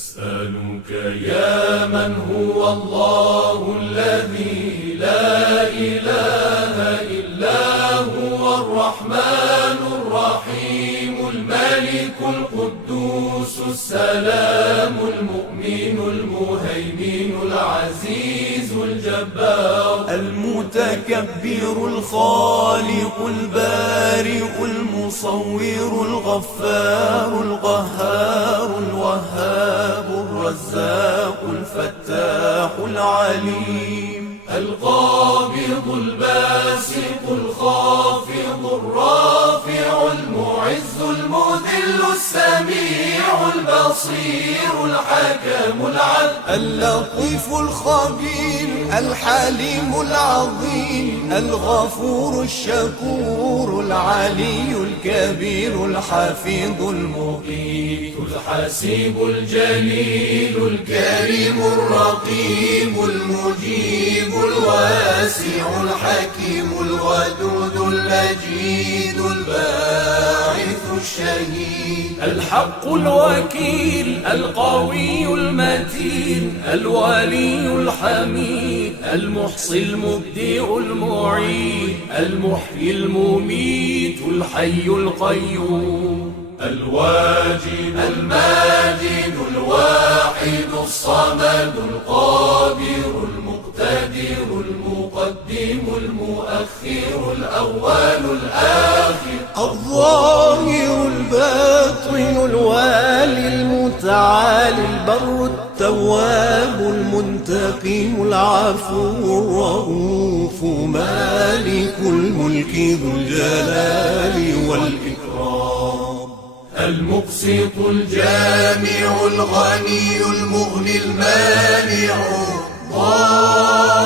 أسألك يا من هو الله الذي لا إله إلا هو الرحمن الرحيم الملك القدوس السلام المؤمن المهيمن العزيز الجبار المتكبر الخالق البارئ المصور الغفار القهار الوهاب الرزاق الفتاح العليم القابض الباسط الخافض الرافع المعز المذل السميع البصير الحكم العدل اللطيف الخبير الحليم العظيم الغفور الشكور العلي الكبير الحفيظ المقيت الحسيب الجليل الكريم الرقيب المجيب الواسع الحكيم الودود المجيد الباعث الشهيد الحق الوكيل القوي المتين الولي الحميد المحصي المبدئ المعيد المحيي المميت الحي القيوم الواجد الماجد الواحد الصمد القادر المقتدر المقدم المؤخر الأول الآخر الظاهر الباطن الوالي المتعالي البر التواب المنتقم العفو الرؤوف مالك الملك ذو الجلال والإكرام المقسط الجامع الغني المغني المانع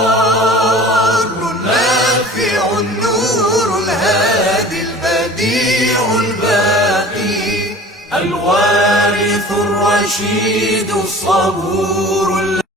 الضار النافع النور الهادي البديع الباقي الوارث الرشيد الصبور